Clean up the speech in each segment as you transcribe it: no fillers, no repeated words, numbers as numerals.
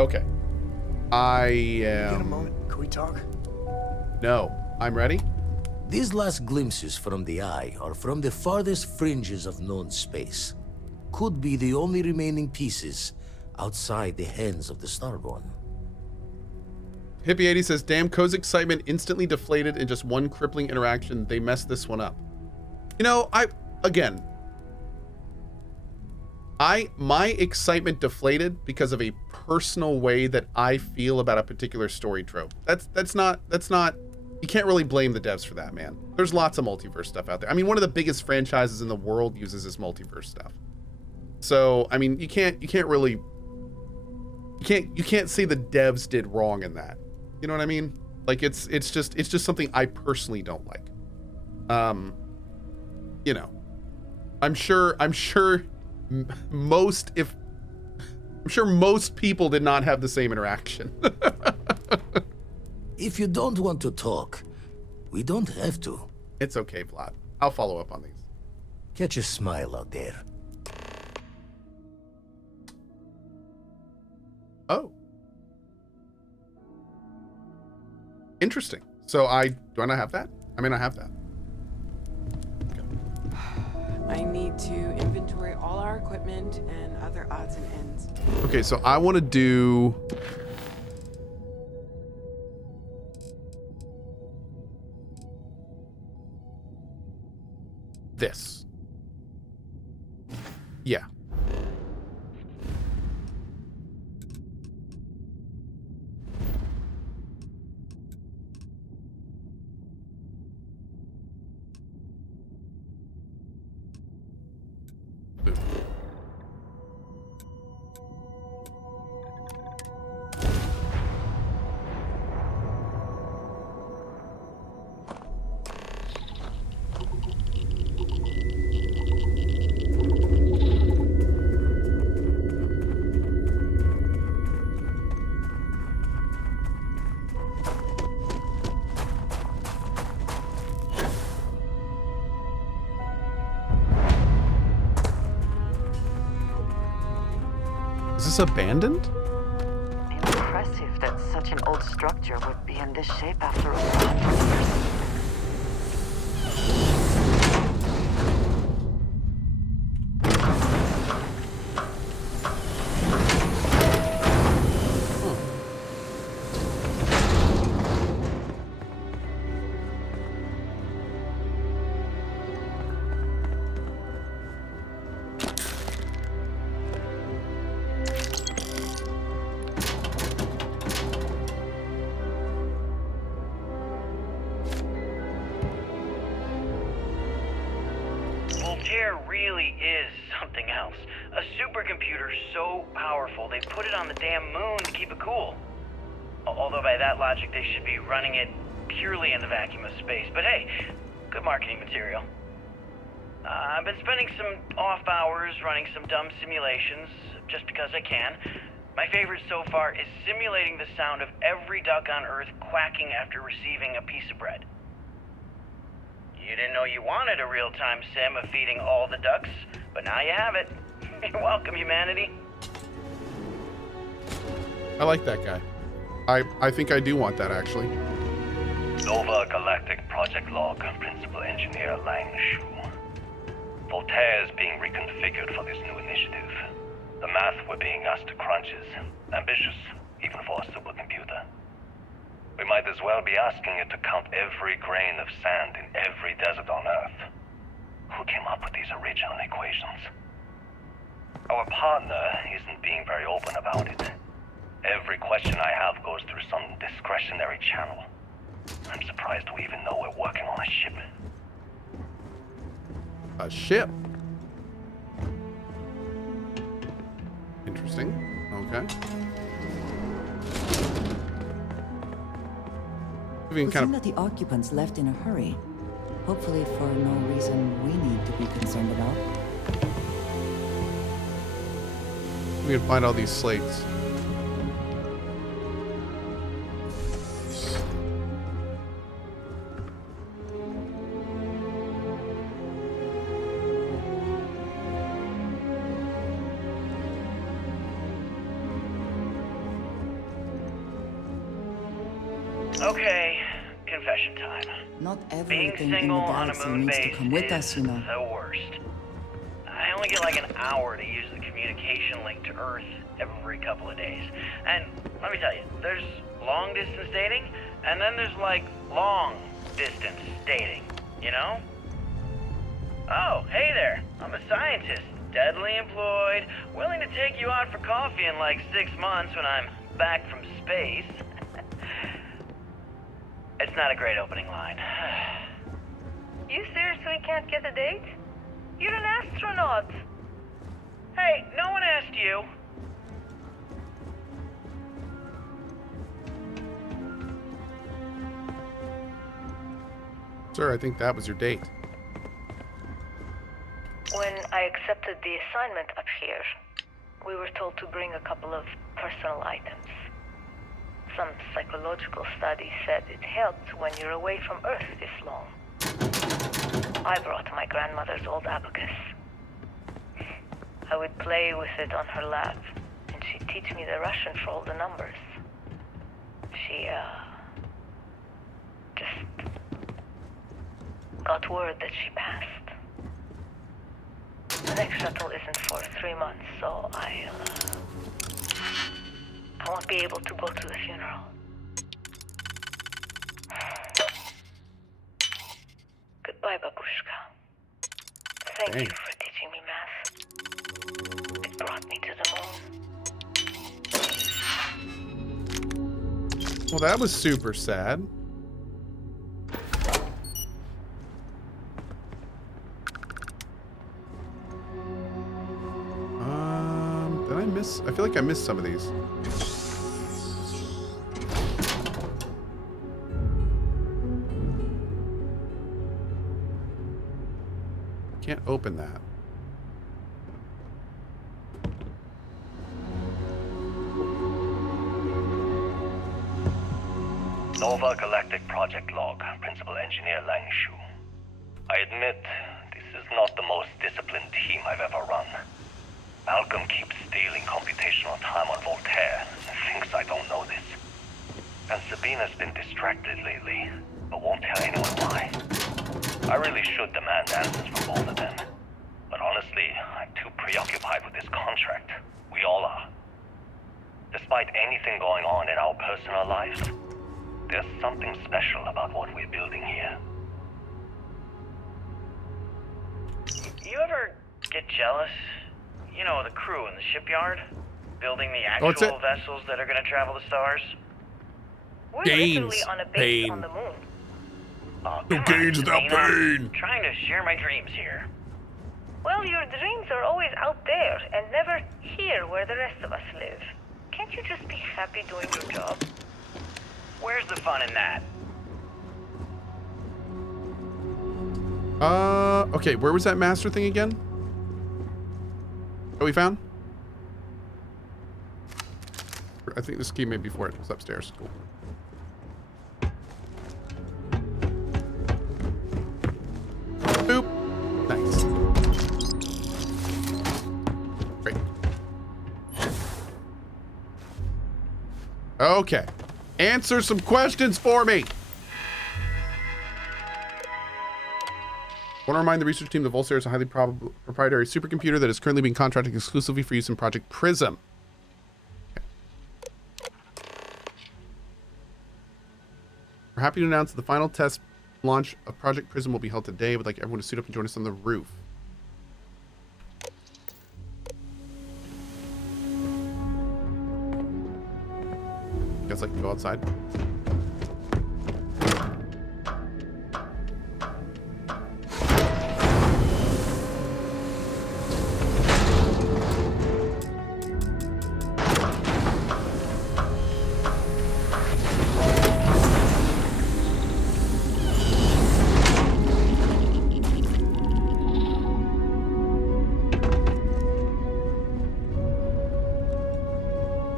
Okay. I am... Get a moment. Can we talk? No. I'm ready? These last glimpses from the eye are from the farthest fringes of known space. Could be the only remaining pieces outside the hands of the Starborn. Hippie80 says, damn, Cohh's excitement instantly deflated in just one crippling interaction. They messed this one up. You know, my excitement deflated because of a personal way that I feel about a particular story trope. That's not, you can't really blame the devs for that, man. There's lots of multiverse stuff out there. I mean, one of the biggest franchises in the world uses this multiverse stuff. So, I mean, you can't say the devs did wrong in that. You know what I mean? Like it's just something I personally don't like. You know, I'm sure most people did not have the same interaction. If you don't want to talk, we don't have to. It's okay, Vlad. I'll follow up on these. Catch a smile out there. Oh. Interesting. So do I not have that? I may not have that. Okay. I need to inventory all our equipment and other odds and ends. Okay, so I want to do this. Yeah. Is this abandoned? Impressive that such an old structure would be in this shape after all 100 years. Really is something else. A supercomputer so powerful they put it on the damn moon to keep it cool. Although by that logic they should be running it purely in the vacuum of space. But hey, good marketing material. I've been spending some off hours running some dumb simulations just because I can. My favorite so far is simulating the sound of every duck on Earth quacking after receiving a piece of bread. You didn't know you wanted a real-time sim of feeding all the ducks, but now you have it. You're welcome, humanity. I like that guy. I think I do want that, actually. Nova Galactic Project Log, Principal Engineer Lang Shu. Voltaire is being reconfigured for this new initiative. The math we're being asked to crunch is ambitious, even for a supercomputer. We might as well be asking it to count every grain of sand in every desert on Earth. Who came up with these original equations? Our partner isn't being very open about it. Every question I have goes through some discretionary channel. I'm surprised we even know we're working on a ship. A ship. Interesting. Okay. It seems that the occupants left in a hurry. Hopefully for no reason we need to be concerned about. We can find all these slates. Okay, confession time. Not Being everything in the single on a galaxy moon needs to base come with is us, you know. the worst. I only get like an hour to use the communication link to Earth every couple of days. And let me tell you, there's long distance dating, and then there's like long distance dating, you know? Oh, hey there, I'm a scientist, deadly employed, willing to take you out for coffee in like 6 months when I'm back from space. It's not a great opening line. You seriously can't get a date? You're an astronaut. Hey, no one asked you. Sir, I think that was your date. When I accepted the assignment up here, we were told to bring a couple of personal items. Some psychological study said it helped when you're away from Earth this long. I brought my grandmother's old abacus. I would play with it on her lap, and she'd teach me the Russian for all the numbers. She, just got word that she passed. The next shuttle isn't for 3 months, so I won't be able to go to the funeral. Goodbye, babushka. Thank you for teaching me math. It brought me to the moon. Well, that was super sad. Did I miss? I feel like I missed some of these. Can't open that. Nova Galactic Project Log, Principal Engineer Lang Shu. I admit, this is not the most disciplined team I've ever run. Malcolm keeps stealing computational time on Voltaire and thinks I don't know this. And Sabina's been distracted lately, but won't tell anyone why. I really should demand answers from both of them. But honestly, I'm too preoccupied with this contract. We all are. Despite anything going on in our personal lives, there's something special about what we're building here. You ever get jealous? You know, the crew in the shipyard? Building the What's actual it? vessels that are gonna travel the stars? We're Gains, literally on a base pain. on the moon. Oh, No come gains on, without Sabina. pain. I'm trying to share my dreams here. Well, your dreams are always out there and never here where the rest of us live. Can't you just be happy doing your job? Where's the fun in that? Okay, where was that master thing again? That we found? I think this key may be for it. It's upstairs. Cool. Boop. Nice. Great. Okay. Answer some questions for me. I want to remind the research team that Voltaire is a highly probable proprietary supercomputer that is currently being contracted exclusively for use in Project Prism. Okay. We're happy to announce that the final test launch of Project Prism will be held today. We'd like everyone to suit up and join us on the roof. You guys like to go outside?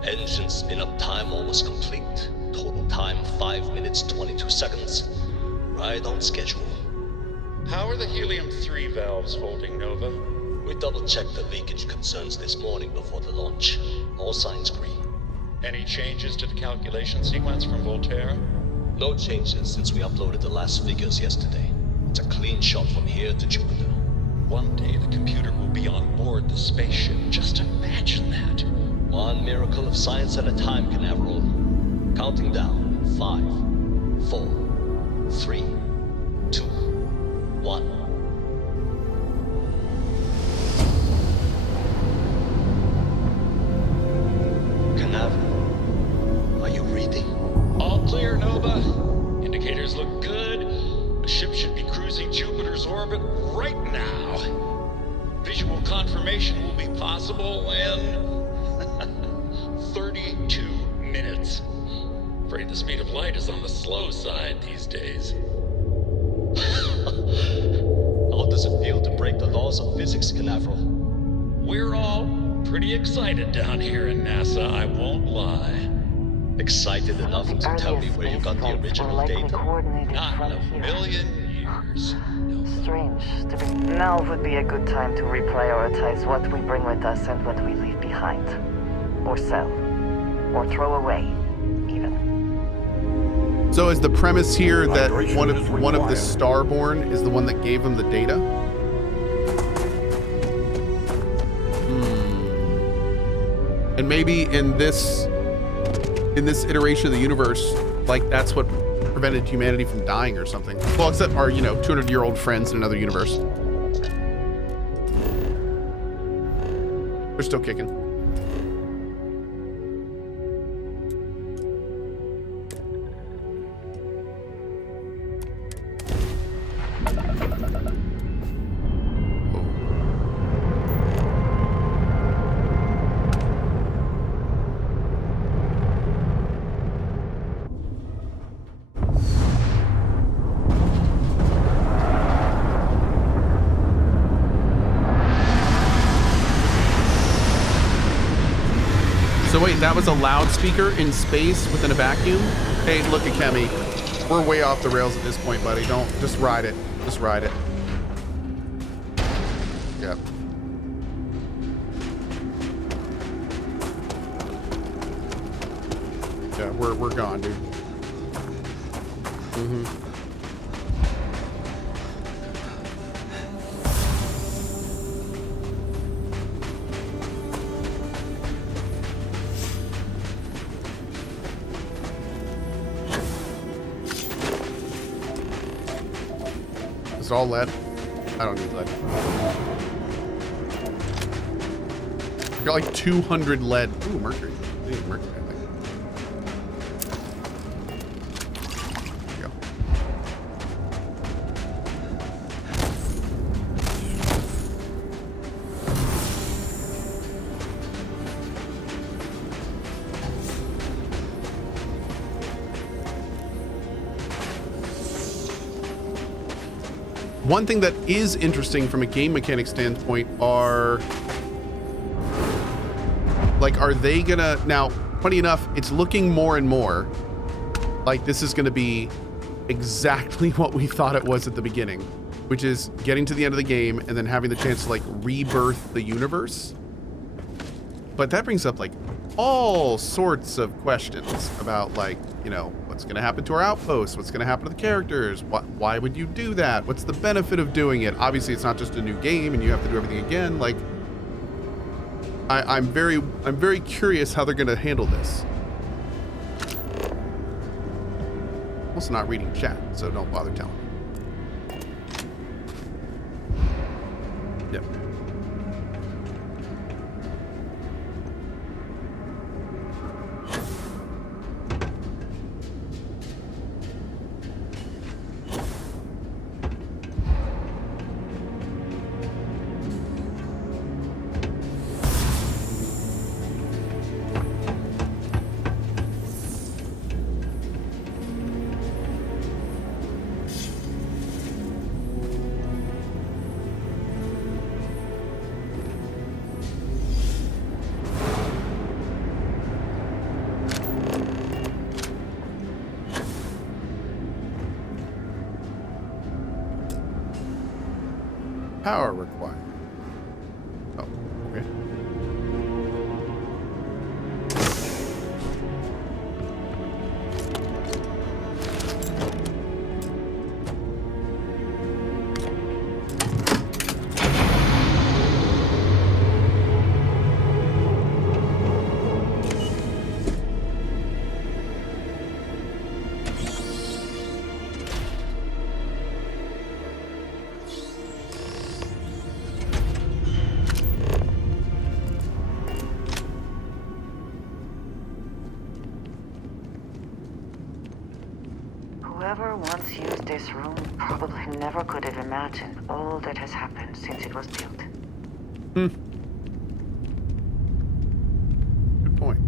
Engine spin-up time almost complete. Total time 5 minutes 22 seconds. Right on schedule. How are the helium-3 valves holding, Nova? We double-checked the leakage concerns this morning before the launch. All signs green. Any changes to the calculation sequence from Voltaire? No changes since we uploaded the last figures yesterday. It's a clean shot from here to Jupiter. One day the computer will be on board the spaceship. Just imagine that. One miracle of science at a time, Canaveral. Counting down. 5, 4, 3, 2, 1. Canaveral, are you reading? All clear, Nova. Indicators look good. The ship should be cruising Jupiter's orbit right now. Visual confirmation will be possible in 32 minutes. Afraid the speed of light is on the slow side these days. How does it feel to break the laws of physics, Canaveral? We're all pretty excited down here in NASA, I won't lie. Excited enough The to tell me earliest where you got the spaceflights were original likely data? coordinated Not from in a here. million years. Strange to be. Now would be a good time to reprioritize what we bring with us and what we leave behind. Or sell. Or throw away, even. So is the premise here that one of the Starborn is the one that gave him the data? And maybe in this iteration of the universe, like that's what prevented humanity from dying or something. Well, except our, 200-year-old friends in another universe. They're still kicking. So wait, that was a loudspeaker in space within a vacuum? Hey, look at Kemi. We're way off the rails at this point, buddy. Don't, just ride it. Just ride it. Yep. Yeah, we're gone, dude. Mm-hmm. Is it all lead? I don't need lead. I got like 200 lead. Ooh, mercury. I need mercury, I think. There you go. One thing that is interesting from a game mechanic standpoint are they gonna, now, funny enough, it's looking more and more like this is gonna be exactly what we thought it was at the beginning, which is getting to the end of the game and then having the chance to like rebirth the universe. But that brings up like all sorts of questions about like, what's going to happen to our outposts? What's going to happen to the characters? Why would you do that? What's the benefit of doing it? Obviously, it's not just a new game and you have to do everything again. Like, I'm very curious how they're going to handle this. I'm also not reading chat, so don't bother telling me. Yep. Power required. Oh, okay. Whoever once used this room probably never could have imagined all that has happened since it was built. Good point.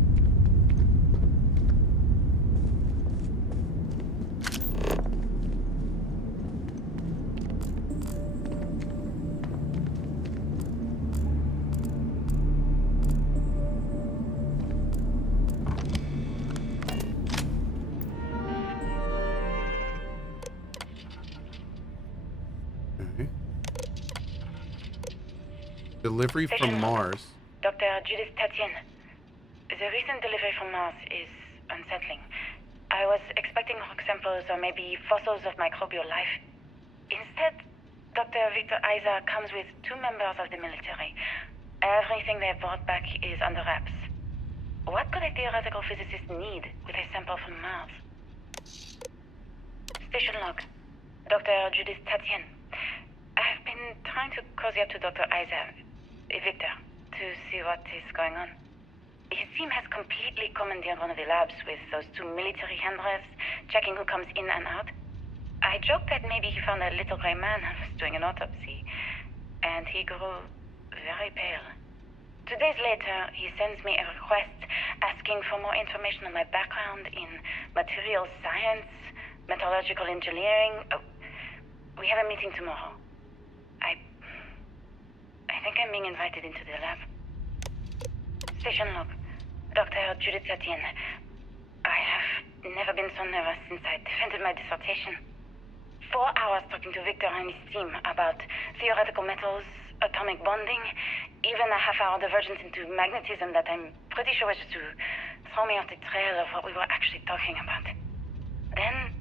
Okay. Delivery from Mars. Dr. Judith Tatian. The recent delivery from Mars is unsettling. I was expecting rock samples or maybe fossils of microbial life. Instead, Dr. Victor Isa comes with 2 members of the military. Everything they brought back is under wraps. What could a theoretical physicist need with a sample from Mars? Station log. Dr. Judith Tatian. I've been trying to cozy up to Dr. Isa, Victor, to see what is going on. His team has completely commandeered one of the labs with those 2 military handrails, checking who comes in and out. I joked that maybe he found a little gray man and was doing an autopsy, and he grew very pale. 2 days later, he sends me a request asking for more information on my background in material science, metallurgical engineering. We have a meeting tomorrow. I think I'm being invited into the lab. Station log. Dr. Judith Tatian. I have never been so nervous since I defended my dissertation. 4 hours talking to Victor and his team about theoretical metals, atomic bonding, even a half-hour divergence into magnetism that I'm pretty sure was to throw me off the trail of what we were actually talking about. Then,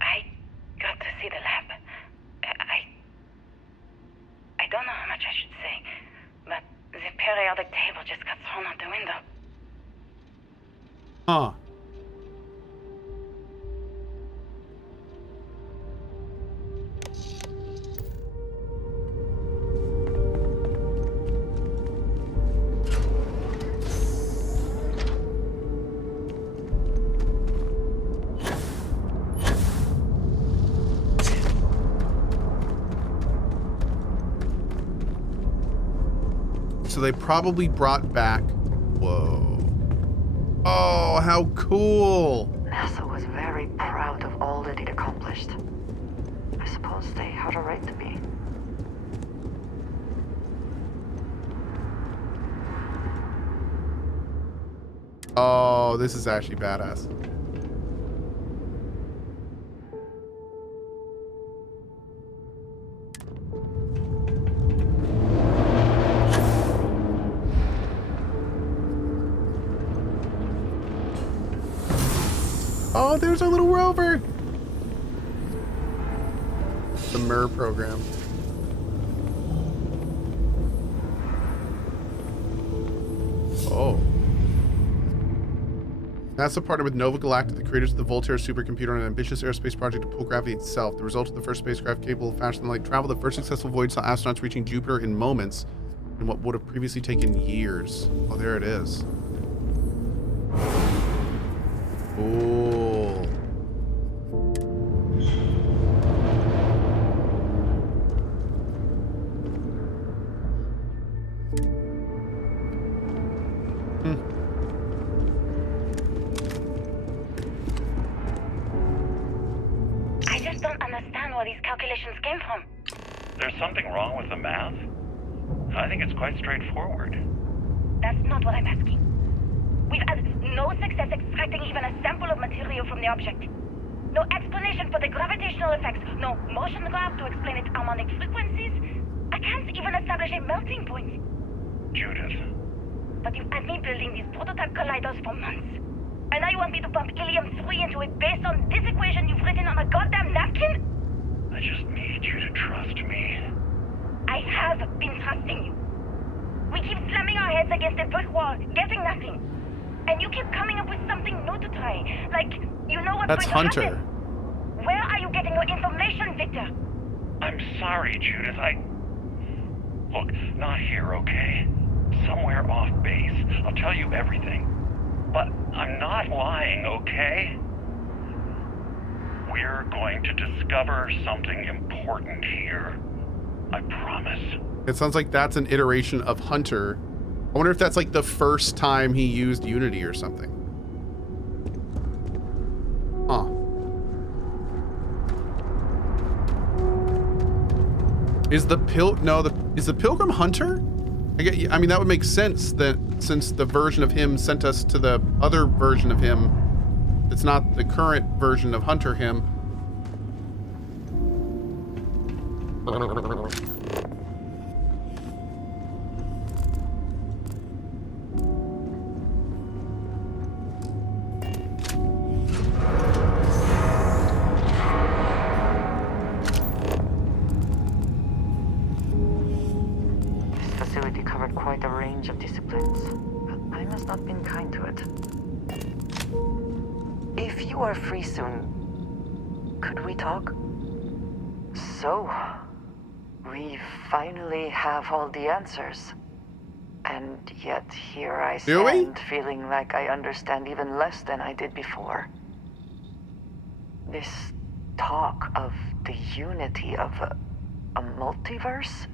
I got to see the lab. I don't know how much I should say, but the periodic table just got thrown out the window. Huh. So they probably brought back... Whoa. Oh, how cool. NASA was very proud of all that it accomplished. I suppose they had a right to be. Oh, this is actually badass. Oh, there's our little rover. The MER program. Oh. NASA partnered with Nova Galactic, the creators of the Voltaire supercomputer, on an ambitious aerospace project to pull gravity itself. The result of the first spacecraft capable of faster than light travel. The first successful voyage saw astronauts reaching Jupiter in moments in what would have previously taken years. Oh, there it is. Cool. I just don't understand where these calculations came from. There's something wrong with the math? I think it's quite straightforward. That's not what I'm asking. We've had no success extracting even a sample of material from the object. No explanation for the gravitational effects. No motion graph to explain its harmonic frequencies. I can't even establish a melting point. Judith. But you've had me building these prototype colliders for months. And now you want me to pump helium-3 into it based on this equation you've written on a goddamn napkin? I just need you to trust me. I have been trusting you. We keep slamming our heads against a brick wall, getting nothing. And you keep coming up with something new to try. Like, you know what's That's going to Hunter. happen. Where are you getting your information, Victor? I'm sorry, Judith. Look, not here, okay? Somewhere off base. I'll tell you everything. But I'm not lying, okay? We're going to discover something important here. I promise. It sounds like that's an iteration of Hunter. I wonder if that's like the first time he used Unity or something. Huh. Is the Pilgrim Hunter? I mean, that would make sense that since the version of him sent us to the other version of him, it's not the current version of Hunter him. Quite a range of disciplines, but I must not have been kind to it. If you are free soon, could we talk? So, we finally have all the answers. And yet here I stand, feeling like I understand even less than I did before. This talk of the unity of a multiverse?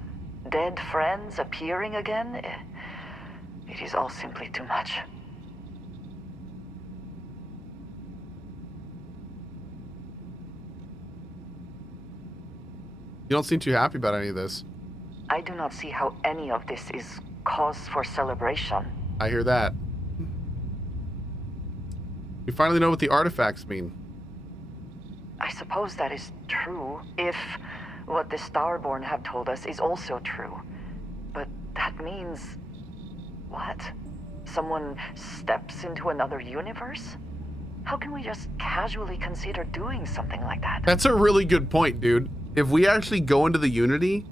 Dead friends appearing again? It is all simply too much. You don't seem too happy about any of this. I do not see how any of this is cause for celebration. I hear that. We finally know what the artifacts mean. I suppose that is true, if what the Starborn have told us is also true. But that means... what? Someone steps into another universe? How can we just casually consider doing something like that? That's a really good point, dude. If we actually go into the Unity,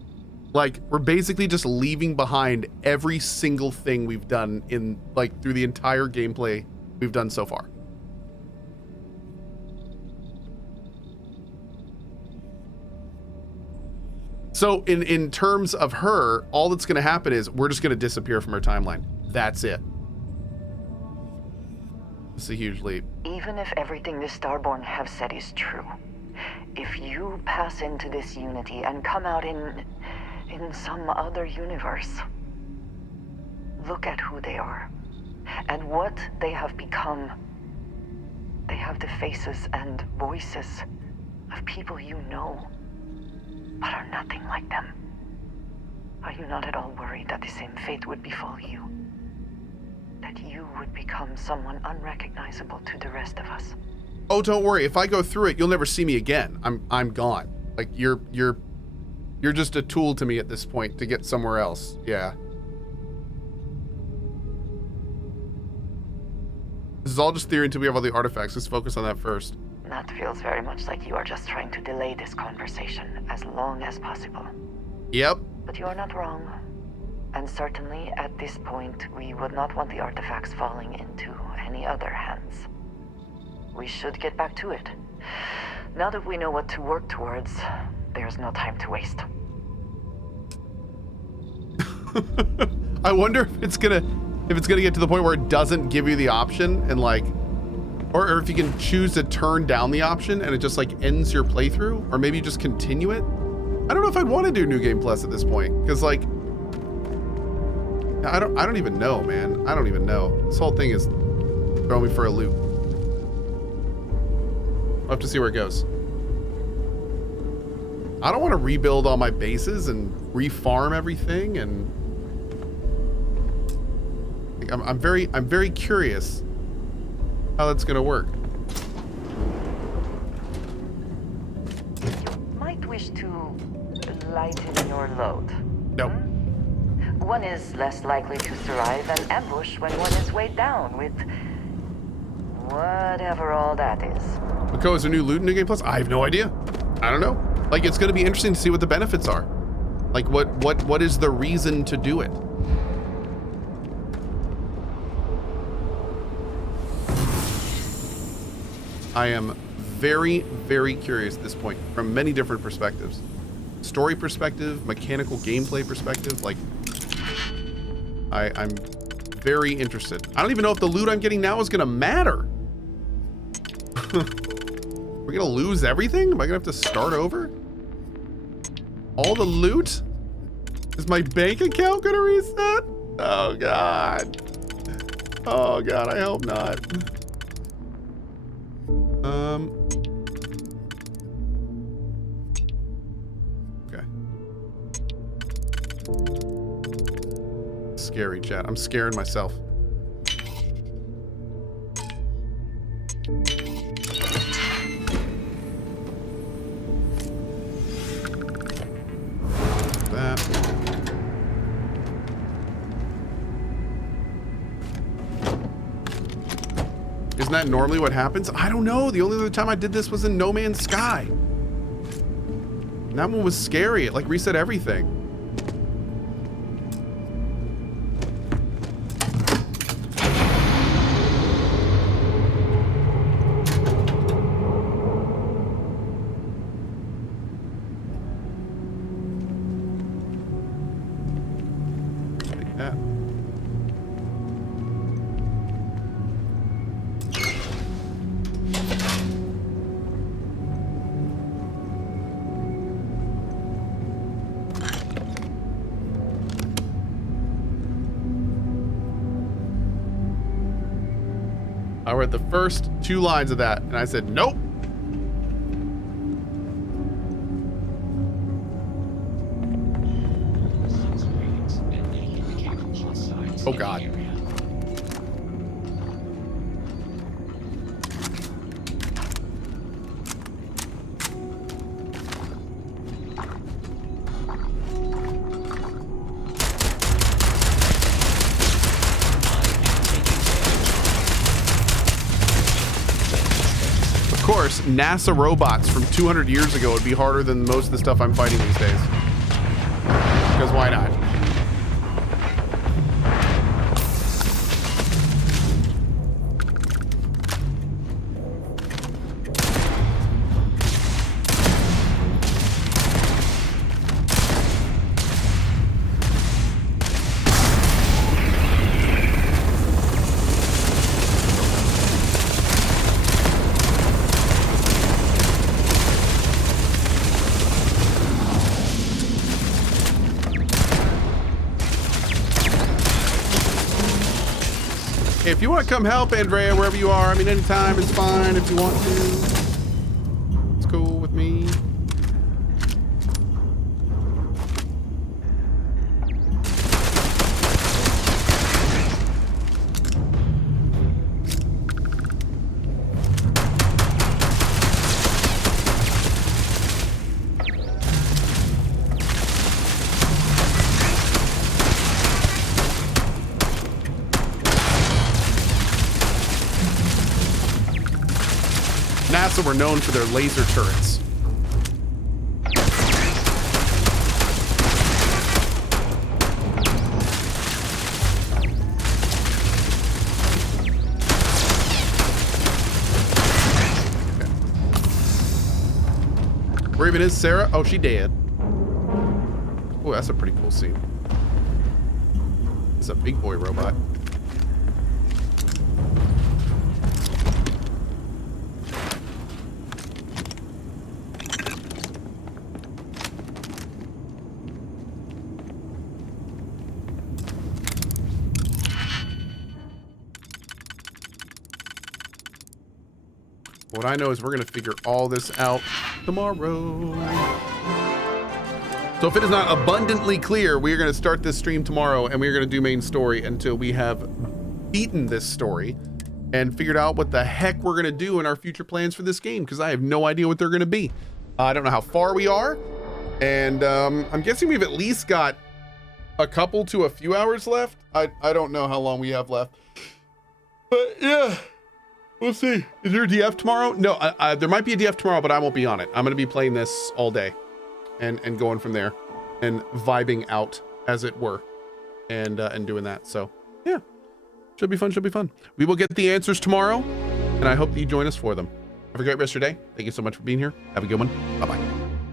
like, we're basically just leaving behind every single thing we've done in, like, through the entire gameplay we've done so far. So in terms of her, all that's going to happen is we're just going to disappear from her timeline. That's it. It's a huge leap. Even if everything the Starborn have said is true, if you pass into this unity and come out in some other universe, look at who they are and what they have become. They have the faces and voices of people you know, but are nothing like them. Are you not at all worried that the same fate would befall you? That you would become someone unrecognizable to the rest of us? Oh, don't worry. If I go through it, you'll never see me again. I'm gone. Like, you're just a tool to me at this point to get somewhere else. Yeah. This is all just theory until we have all the artifacts. Let's focus on that first. That feels very much like you are just trying to delay this conversation as long as possible. Yep. But you are not wrong. And certainly, at this point, we would not want the artifacts falling into any other hands. We should get back to it. Now that we know what to work towards, there's no time to waste. I wonder if it's gonna get to the point where it doesn't give you the option and like, or if you can choose to turn down the option and it just like ends your playthrough, or maybe you just continue it. I don't know if I'd want to do New Game Plus at this point, because like, I don't even know, man. I don't even know. This whole thing is throwing me for a loop. We'll have to see where it goes. I don't want to rebuild all my bases and refarm everything, and I'm very curious how that's gonna work. You might wish to lighten your load. Nope. One is less likely to survive an ambush when one is weighed down with whatever all that is. Cohh, is there new loot in New Game Plus? I have no idea. I don't know. Like, it's gonna be interesting to see what the benefits are. Like, what is the reason to do it? I am very, very curious at this point from many different perspectives. Story perspective, mechanical gameplay perspective, like, I'm very interested. I don't even know if the loot I'm getting now is gonna matter. We're gonna lose everything? Am I gonna have to start over? All the loot? Is my bank account gonna reset? Oh God. Oh God, I hope not. Okay. Scary, chat. I'm scaring myself. That. Isn't that normally what happens? I don't know. The only other time I did this was in No Man's Sky. And that one was scary. It like reset everything. Like that. I read the first 2 lines of that, and I said, nope. Oh, God. Of course, NASA robots from 200 years ago would be harder than most of the stuff I'm fighting these days. Because why not? If you want to come help, Andrea, wherever you are, I mean, anytime is fine if you want to. It's cool with me. NASA were known for their laser turrets. Okay. Where even is Sarah? Oh, she dead. Oh, that's a pretty cool scene. It's a big boy robot. What I know is we're going to figure all this out tomorrow. So if it is not abundantly clear, we are going to start this stream tomorrow and we're going to do main story until we have beaten this story and figured out what the heck we're going to do in our future plans for this game, because I have no idea what they're going to be. I don't know how far we are. And I'm guessing we've at least got a couple to a few hours left. I don't know how long we have left. But yeah. We'll see. Is there a DF tomorrow? No, there might be a DF tomorrow, but I won't be on it. I'm going to be playing this all day and going from there and vibing out, as it were, and doing that. So, yeah, should be fun. Should be fun. We will get the answers tomorrow, and I hope that you join us for them. Have a great rest of your day. Thank you so much for being here. Have a good one. Bye-bye.